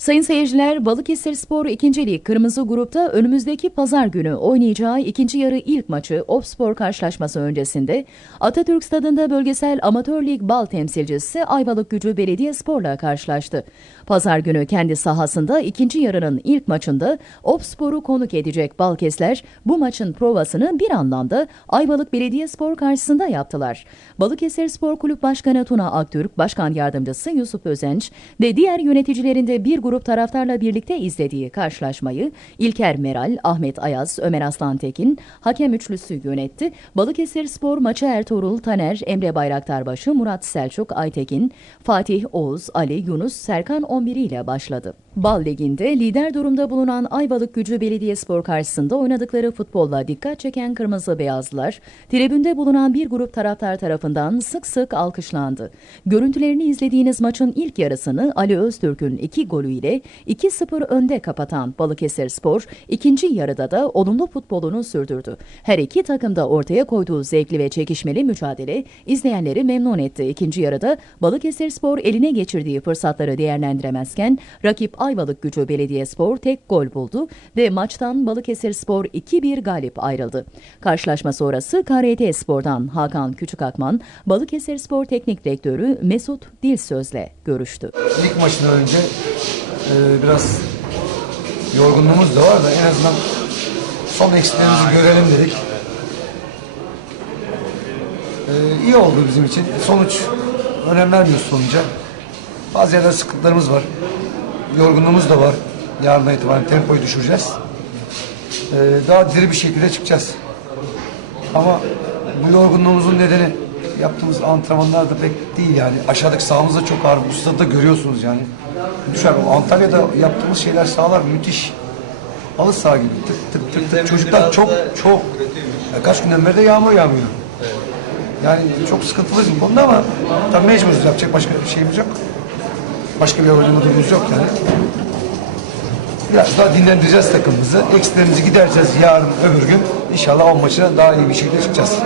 Sayın seyirciler, Balıkesir Spor 2. Lig Kırmızı Grup'ta önümüzdeki pazar günü oynayacağı ikinci yarı ilk maçı Opspor karşılaşması öncesinde Atatürk Stadında bölgesel amatör lig bal temsilcisi Ayvalık Gücü Belediyespor'la karşılaştı. Pazar günü kendi sahasında ikinci yarının ilk maçında Opspor'u konuk edecek Balkesler bu maçın provasını bir anlamda Ayvalık Belediyespor karşısında yaptılar. Balıkesir Spor Kulüp Başkanı Tuna Aktürk, Başkan Yardımcısı Yusuf Özenç ve diğer yöneticilerin de bir grup taraftarla birlikte izlediği karşılaşmayı İlker Meral, Ahmet Ayaz, Ömer Aslan Tekin, hakem üçlüsü yönetti. Balıkesir Spor maçı Ertuğrul Taner, Emre Bayraktarbaşı, Murat Selçuk, Aytekin, Fatih Oğuz, Ali, Yunus, Serkan 11 ile başladı. Bal Ligi'nde lider durumda bulunan Ayvalık Gücü Belediyespor karşısında oynadıkları futbolla dikkat çeken Kırmızı Beyazlılar, tribünde bulunan bir grup taraftar tarafından sık sık alkışlandı. Görüntülerini izlediğiniz maçın ilk yarısını Ali Öztürk'ün iki golüyle 2-0 önde kapatan Balıkesir Spor, ikinci yarıda da olumlu futbolunu sürdürdü. Her iki takım da ortaya koyduğu zevkli ve çekişmeli mücadele izleyenleri memnun etti. İkinci yarıda Balıkesir Spor eline geçirdiği fırsatları değerlendiremezken rakip Ayvalık Gücü Belediyespor tek gol buldu ve maçtan Balıkesir Spor 2-1 galip ayrıldı. Karşılaşma sonrası KRT Spor'dan Hakan Küçükakman, Balıkesir Spor Teknik Direktörü Mesut Dilsöz'le görüştü. İlk maçından önce e, biraz yorgunluğumuz da var da en azından son eksiklerimizi görelim dedik. E, iyi oldu bizim için. Sonuç önem vermiyor sonuca. Bazı yerlerde sıkıntılarımız var. Yorgunluğumuz da var. Yarına itibaren tempoyu düşüreceğiz. E, daha diri bir şekilde çıkacağız. Ama bu yorgunluğumuzun nedeni yaptığımız antrenmanlar da pek değil yani. Aşağıdaki sahamız da çok ağır. Bu stadı da görüyorsunuz yani. Düşer. Antalya'da yaptığımız şeyler sahalar müthiş. Halı saha gibi. Tık tık tık tık. Çocuklar çok çok ya kaç günden beri de yağmur yağmıyor. Yani çok sıkıntılıyız bu konuda ama tabii mecburuz yapacak başka bir şeyimiz yok. Başka bir oynadığımız yok yani. Biraz daha dinlendireceğiz takımımızı. Eksilerimizi gidereceğiz yarın öbür gün. İnşallah o maçına daha iyi bir şekilde çıkacağız.